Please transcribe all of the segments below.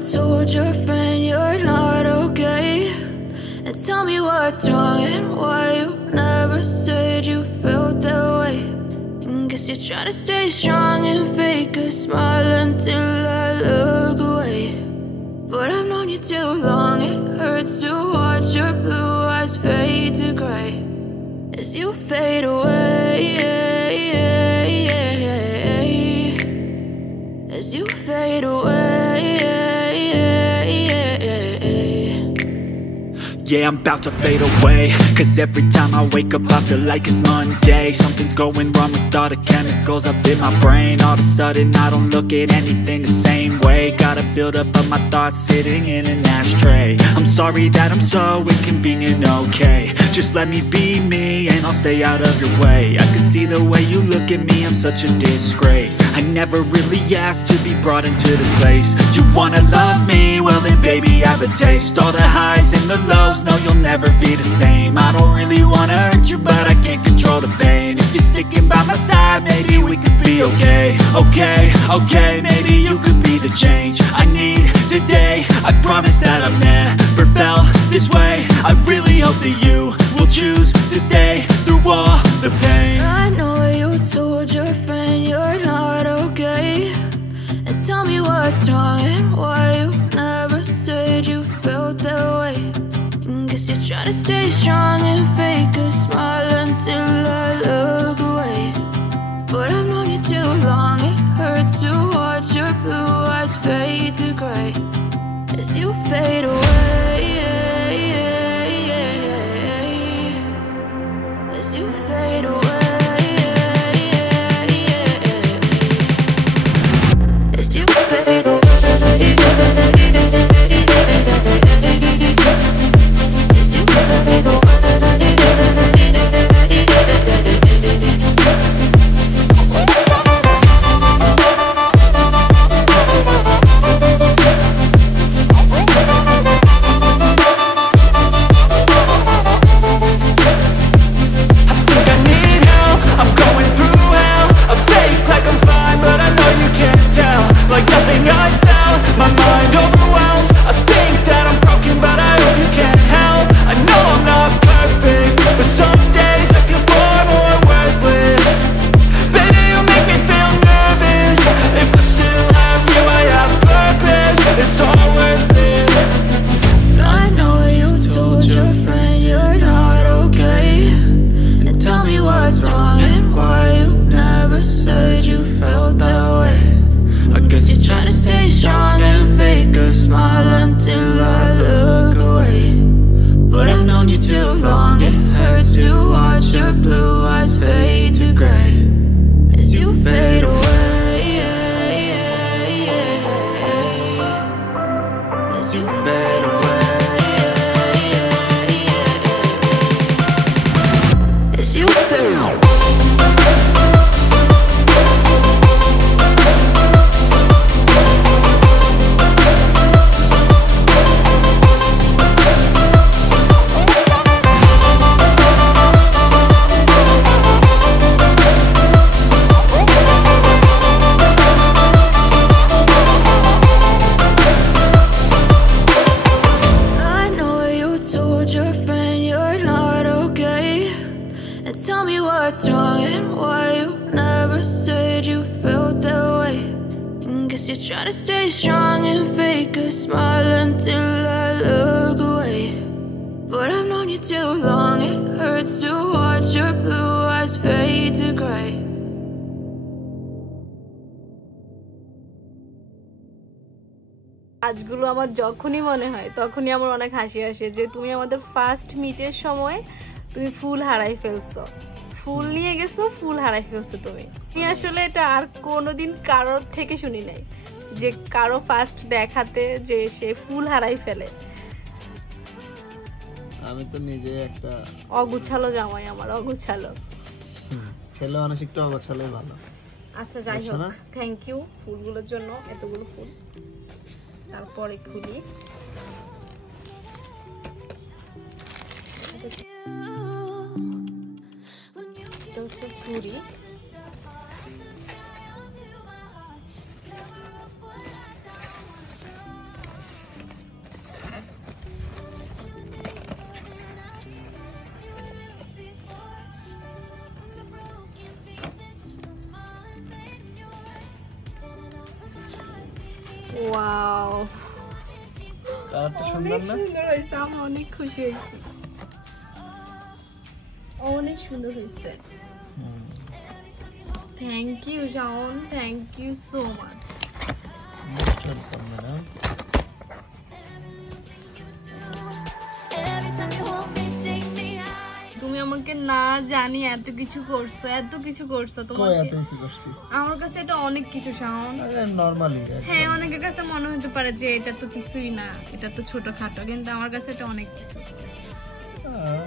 told your friend you're not okay, and tell me what's wrong and why you never said you felt that way. And guess you're trying to stay strong and fake a smile until I look away. But I've known you too long, it hurts to watch your blue eyes fade to gray as you fade away, as you fade away. Yeah, I'm about to fade away, cause every time I wake up I feel like it's Monday. Something's going wrong with all the chemicals up in my brain. All of a sudden I don't look at anything the same way. Gotta build up of my thoughts sitting in an ashtray. I'm sorry that I'm so inconvenient, okay. Just let me be me and I'll stay out of your way. I can see the way you look at me, I'm such a disgrace. I never really asked to be brought into this place. You wanna love me? Well then baby have a taste. All the highs and the lows, no, you'll never be the same. I don't really wanna hurt you, but I can't control the pain. If you're sticking by my side, maybe we could be okay. Okay, maybe you could be the change I need today. I promise that I've never felt this way. I really hope that you will choose to stay through all the pain. I know you told your friend you're not okay, and tell me what's wrong and why you never said you felt that way. Guess you're trying to stay strong and fake a smile until I look away. But I've known you too long, it hurts to watch your blue eyes fade to gray as you fade away, as you fade away, as you fade away. আজগুলো আমার যখনই মনে হয় তখনই আমার অনেক হাসি আসে যে তুমি আমাদের ফার্স্ট মিটের সময় তুমি ফুল হারাই ফেলছো, ফুল নিয়ে গেছো, ফুল হারাই ফেলছো তুমি। আমি আসলে এটা আর কোনোদিন কারোর থেকে শুনি নাই যে কারো ফার্স্ট দেখাতে যে সে ফুল হারাই ফেলে। আমি তো নিজে একটা অগুছালো জামাই, আমার অগুছালো ছেলে মানুষ একটু অগোছালোই ভালো। আচ্ছা যাই হোক, থ্যাংক ইউ ফুলগুলোর জন্য, এতগুলো ফুল। তারপরে খুলি, এটা হচ্ছে চুড়ি। ওয়াও, কালারটা সুন্দর না? সুন্দর হয়েছে, আমি অনেক খুশি হয়েছি, অনেক সুন্দর হয়েছে। Thank you Shaon, thank you so much. তুমি আমাকে না জানি এত কিছু করছো, এত কিছু করছো, তোমাকে আমার কাছে এটা অনেক কিছু শাওন। নরমালি হ্যাঁ, অনেকের কাছে মনে হতে পারে যে এটা তো কিছুই না, এটা তো ছোটখাটো, কিন্তু আমার কাছে এটা অনেক কিছু।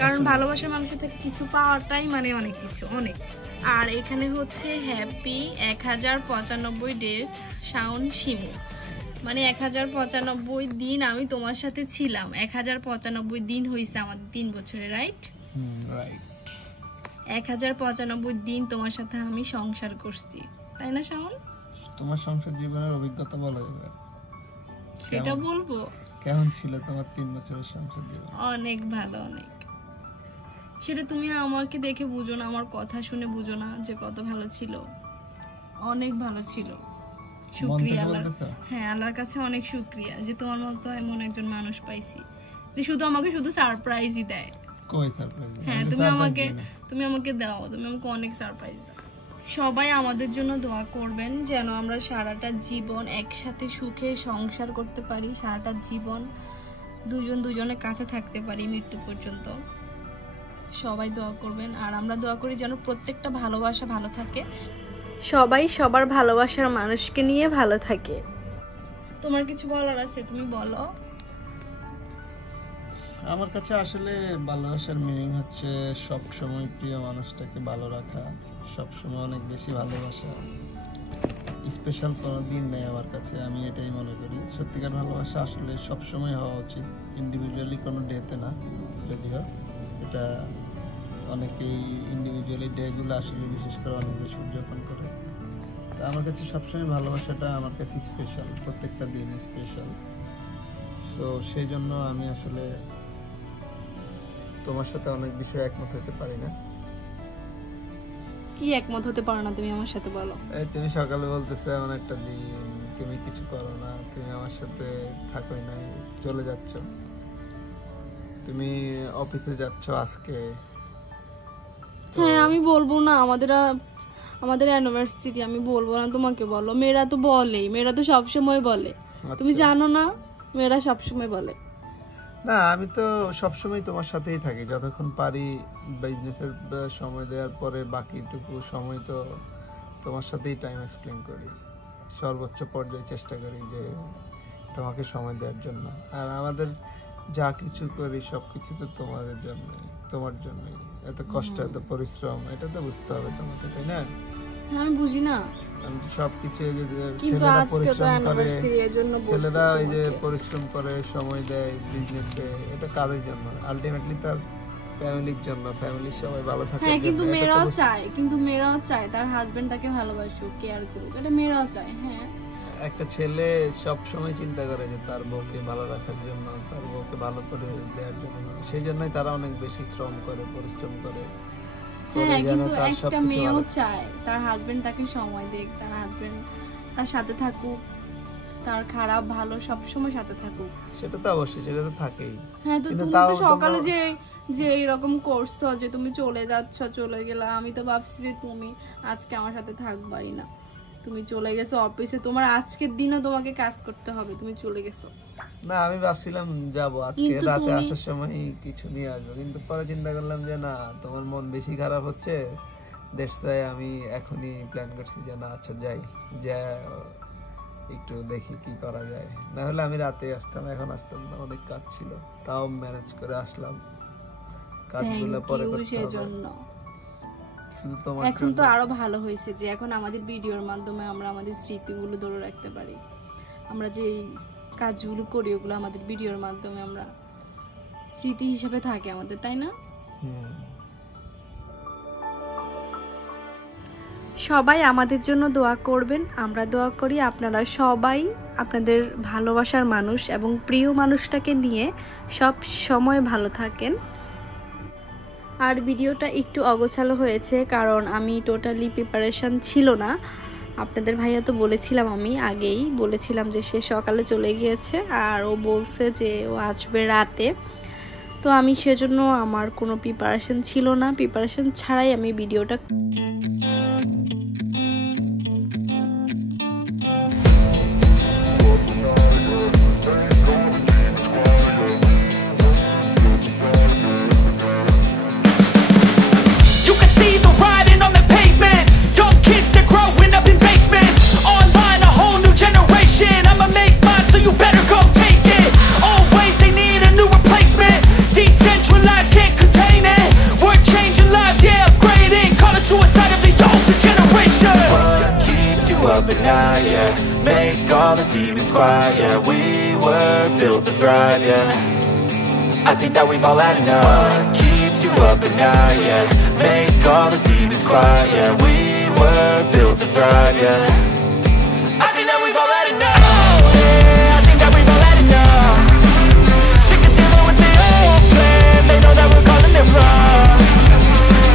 কারণ ভালোবাসার মানুষের থেকে কিছু পাওয়াটাই মানে অনেক কিছু, অনেক। আর এখানে হচ্ছে হ্যাপি 1095 ডেজ শাওন শিমু, মানে 1095 দিন আমি তোমার সাথে ছিলাম, 1095 দিন হয়েছে আমাদের 3 বছরে, রাইট? 1095 দিন তোমার সাথে আমি সংসার করছি, তাই না শাওন? তোমার সংসার জীবনের অভিজ্ঞতা বলা যাবে? সেটা বলবো। কেমন ছিল তোমার 3 বছরের সংসার জীবন? অনেক ভালো, অনেক। সেটা তুমি আমাকে দেখে বুঝো না, আমার কথা শুনে বুঝো না যে কত ভালো ছিল, অনেক ভালো ছিল। শুকরিয়া আল্লাহর, হ্যাঁ আল্লাহর কাছে অনেক শুকরিয়া যে তোমার মতো এমন একজন মানুষ পাইছি যে শুধু আমাকে শুধু সারপ্রাইজই দেয়। কই সারপ্রাইজ? হ্যাঁ, তুমি আমাকে দাও, তুমি আমাকে অনেক সারপ্রাইজ দাও। সবাই আমাদের জন্য দোয়া করবেন যেন আমরা সারাটা জীবন একসাথে সুখে সংসার করতে পারি, সারাটা জীবন দুজন দুজনের কাছে থাকতে পারি মৃত্যু পর্যন্ত। সবাই দোয়া করবেন, আর আমরা দোয়া করি যেন প্রত্যেকটা ভালোবাসা ভালো থাকে, সবাই সবার ভালোবাসার মানুষকে নিয়ে ভালো থাকে। তোমার কিছু বলার আছে তুমি বলো। আমার কাছে আসলে ভালোবাসার মিনিং হচ্ছে সব সময় প্রিয় মানুষটাকে ভালো রাখা, সব সময় অনেক বেশি ভালোবাসা। স্পেশাল কোনো দিন নেই আমার কাছে, আমি এটাই মনে করি। সত্যিকার ভালোবাসা আসলে সব সময় হওয়া উচিত, ইন্ডিভিজুয়ালি কোনো ডেতে না। যদিও এটা অনেকেই ইন্ডিভিজুয়ালি ডেগুলো আসলে বিশেষ করে অনেক বেশি উদযাপন করে। তা আমার কাছে সবসময় ভালোবাসাটা আমার কাছে স্পেশাল, প্রত্যেকটা দিন স্পেশাল। তো সেই জন্য আমি আসলে তোমার সাথে অনেক বিষয় একমত হতে পারি না। কি একমত হতে পারো না তুমি আমার সাথে বলো। এই তুমি সকালে বলতেছো এমন একটা দিন, তুমি কিছু করো না, তুমি আমার সাথে থাকোই না, চলে যাচ্ছ, তুমি অফিসে যাচ্ছ আজকে। হ্যাঁ আমি বলবো না, আমাদের অ্যানিভার্সারি, আমি বলবো না, তোমাকে বলো। মেয়েরা তো বলেই, মেয়েরা তো সবসময় বলে, তুমি জানো না মেয়েরা সবসময় বলে। না আমি তো সবসময় তোমার সাথেই থাকি, যতক্ষণ পারি বিজনেসের সময় দেওয়ার পরে বাকিটুকু সময় তো তোমার সাথেই টাইম এক্সপ্লেন করি, সর্বোচ্চ পর্যায়ে চেষ্টা করি যে তোমাকে সময় দেওয়ার জন্য। আর আমাদের যা কিছু করি সবকিছু তো তোমাদের জন্য, তোমার জন্যই। এত কষ্ট, এত পরিশ্রম, এটা তো বুঝতে হবে তোমাকে, তাই না? আমি বুঝি না সবকিছু। ছেলেরা পরিশ্রম করে, ছেলেরা এই যে পরিশ্রম করে, সময় দেয় বিজনেসে, এটা কাদের জন্য? আলটিমেটলি তার ফ্যামিলির জন্য, ফ্যামিলির সবাই ভালো থাকে। হ্যাঁ কিন্তু মেয়েরাও চায় তার হাজবেন্ড তাকে ভালোবাসুক, কেয়ার করুক, এটা মেয়েরাও চায়। হ্যাঁ একটা ছেলে সব সময় চিন্তা করে যে তার বউকে ভালো রাখার জন্য, তার বউকে ভালো করে দেওয়ার জন্য, সেই জন্যই তারা অনেক বেশি শ্রম করে, পরিশ্রম করে। হ্যাঁ কিন্তু একটা মেয়েও চায় তার হাজবেন্ড তাকে সময় দেখ, তার হাজবেন্ড তার সাথে থাকুক, তার খারাপ ভালো সব সময় সাথে থাকুক। সেটা তো অবশ্যই, সেটা তো থাকেই। হ্যাঁ তো তুমি তো সকালে যে এরকম করছো, যে তুমি চলে যাচ্ছ, চলে গেলা, আমি তো ভাবছি যে তুমি আজকে আমার সাথে থাকবাই না, তুমি চলে গেছো অফিসে, তোমার আজকের দিনও তোমাকে কাজ করতে হবে, তুমি চলে গেছো। না আমি ভাবছিলাম যাবো আজকে রাতে আসার সময় কিছু নিয়ে আসবো, কিন্তু পরে চিন্তা করলাম যে না, তোমার মন বেশি খারাপ হচ্ছে, দ্যাটস ওয়াই আমি এখনই প্ল্যান করছি যে না আচ্ছা যাই, যা একটু দেখি কি করা যায়। না হলে আমি রাতে আসতাম, এখন আসতাম না, অনেক কাজ ছিল, তাও ম্যানেজ করে আসলাম। কাজগুলো পরে করতে হবে। এখন তো আরো ভালো হয়েছে যে এখন আমাদের ভিডিওর মাধ্যমে আমরা আমাদের স্মৃতিগুলো ধরে রাখতে পারি, আমরা যে কাজগুলো করি ওগুলো আমাদের ভিডিওর মাধ্যমে আমরা স্মৃতি হিসেবে থাকে আমাদের, তাই না? সবাই আমাদের জন্য দোয়া করবেন, আমরা দোয়া করি আপনারা সবাই আপনাদের ভালোবাসার মানুষ এবং প্রিয় মানুষটাকে নিয়ে সব সময় ভালো থাকেন। আর ভিডিওটা একটু অগোছালো হয়েছে কারণ আমি টোটালি প্রিপারেশন ছিল না, আপনাদের ভাইয়া তো বলেছিলাম, আমি আগেই বলেছিলাম যে সে সকালে চলে গিয়েছে আর ও বলছে যে ও আসবে রাতে। তো আমি সেজন্য আমার কোনো প্রিপারেশন ছিল না, প্রিপারেশন ছাড়াই আমি ভিডিওটা up at night, yeah. Make all the demons quiet, yeah. We were built to thrive, yeah. I think that we've all had enough. What keeps you up at night, yeah. Make all the demons quiet, yeah. We were built to thrive, yeah. I think that we've all had enough, yeah. I think that we've all had enough. Sick of dealing with the old plan. They know that we're calling it wrong.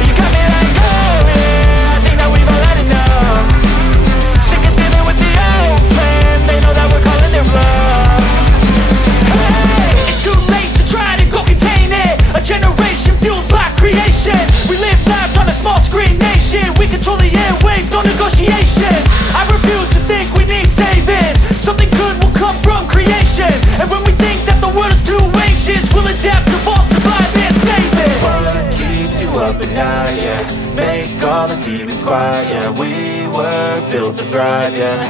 You got me like, oh yeah. I think that we've all had enough. Sick of dealing with the old plan. They know that we're calling it wrong. Hey, it's too late to try to go contain it. A generation fueled by creation. We live lives on a small screen nation. We control the airwaves, no negotiation. I refuse to think we need saving. Something good will come from creation. And when we think that the world is too anxious, we'll adapt, evolve, survive and save it. What keeps you up at night, yeah. Make all the demons quiet, yeah. We were built to thrive, yeah.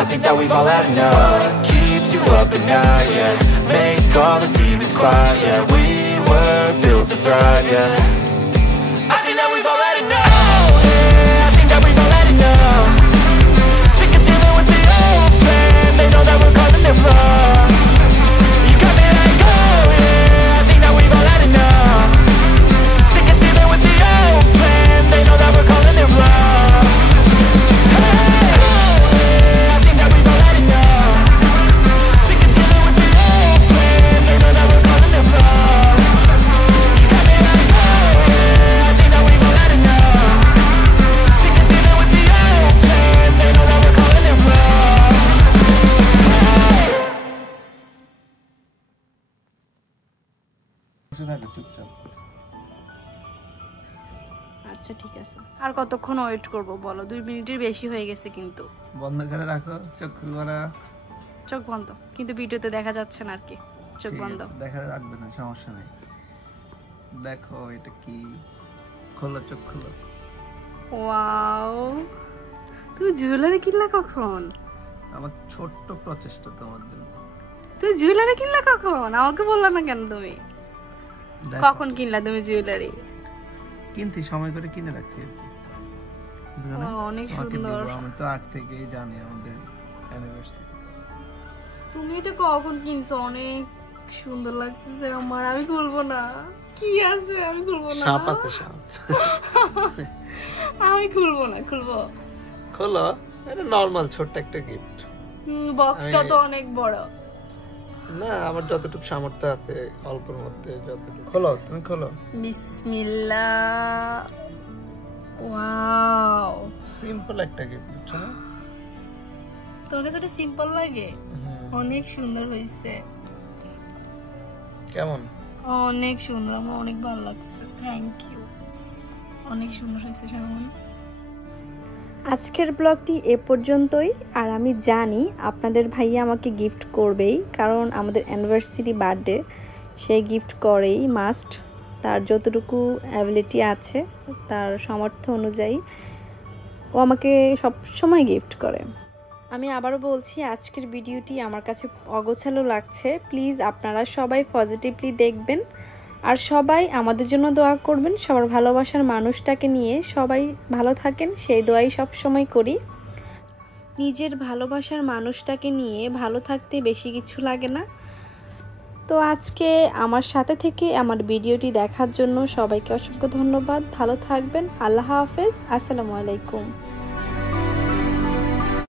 I think that we've all had enough. What keeps you up at night, yeah. Make all the demons quiet, yeah. We were built to thrive, yeah. I think that we've all had enough, yeah. I think that we've all had enough. Sick of dealing with the old plan. They know that we're calling it wrong. You got me like, oh yeah. I think that we've all had enough. Sick of dealing with the old plan. They know that we're calling it wrong. Hey, oh yeah. I think that we've all had enough. Sick of dealing with the old plan. They know that we're calling it wrong. You got me like, oh yeah. I think that we've all had enough. Sick of dealing with the old plan. They know that we're calling it wrong. চুপচাপ। আচ্ছা ঠিক আছে। আর কতক্ষণ wait করব বলো? 2 মিনিটের বেশি হয়ে গেছে কিন্তু। বন্ধ করে রাখো, চোখ খুলবো না। চোখ বন্ধ, কিন্তু ভিডিওতে দেখা যাচ্ছে না আর কি। চোখ বন্ধ। দেখা রাখবে না, সমস্যা নেই। দেখো এটা কি, খোলো চোখ খোলো। ওয়াও, তুমি জুয়েলারি কিনলা কখন? আমার ছোট্ট প্রচেষ্টা তোমার জন্য। তুমি জুয়েলারি কিনলা কখন? আমাকে বললা না কেন তুমি? দেখো, কখন কিনলা তুমি জুয়েলারি? কিনতে সময় করে কিনে রাখছি আর কি। বুঝলে? অনেক তোমাকে সুন্দর। দেবো, আমি তো আগ থেকেই জানি আমাদের অ্যানিভার্সারি। তুমি এটা কখন কিনছো? অনেক সুন্দর লাগতেছে আমার। আমি খুলবো না, কি আছে? আমি খুলবো না। সাপ আছে, সাপ। আমি খুলবো না, খুলবো। খোলো, এটা নরমাল ছোট্ট একটা গিফট। বক্সটা তো অনেক বড়। না, আমার যতটুকু সামর্থ্য আছে অল্পের মধ্যে যতটুকু। খোলো, তুমি খোলো। বিসমিল্লাহ। ওয়াও, সিম্পল একটা গিফট, বুঝছো না? তোর কাছে এটা সিম্পল লাগে? অনেক সুন্দর হয়েছে। কেমন? অনেক সুন্দর, আমার অনেক ভালো লাগছে। থ্যাংক ইউ, অনেক সুন্দর হয়েছে শাওন। আজকের ব্লগটি এ পর্যন্তই। আর আমি জানি আপনাদের ভাইয়া আমাকে গিফট করবেই, কারণ আমাদের অ্যানিভার্সারি বার্থডে, সে গিফট করেই মাস্ট। তার যতটুকু অ্যাবিলিটি আছে, তার সামর্থ্য অনুযায়ী ও আমাকে সব সময় গিফট করে। আমি আবারও বলছি, আজকের ভিডিওটি আমার কাছে অগোছালো লাগছে। প্লিজ আপনারা সবাই পজিটিভলি দেখবেন আর সবাই আমাদের জন্য দোয়া করবেন। সবার ভালোবাসার মানুষটাকে নিয়ে সবাই ভালো থাকেন, সেই দোয়াই সব সময় করি। নিজের ভালোবাসার মানুষটাকে নিয়ে ভালো থাকতে বেশি কিছু লাগে না। তো আজকে আমার সাথে থেকে আমার ভিডিওটি দেখার জন্য সবাইকে অসংখ্য ধন্যবাদ। ভালো থাকবেন। আল্লাহ হাফেজ। আসসালামু আলাইকুম।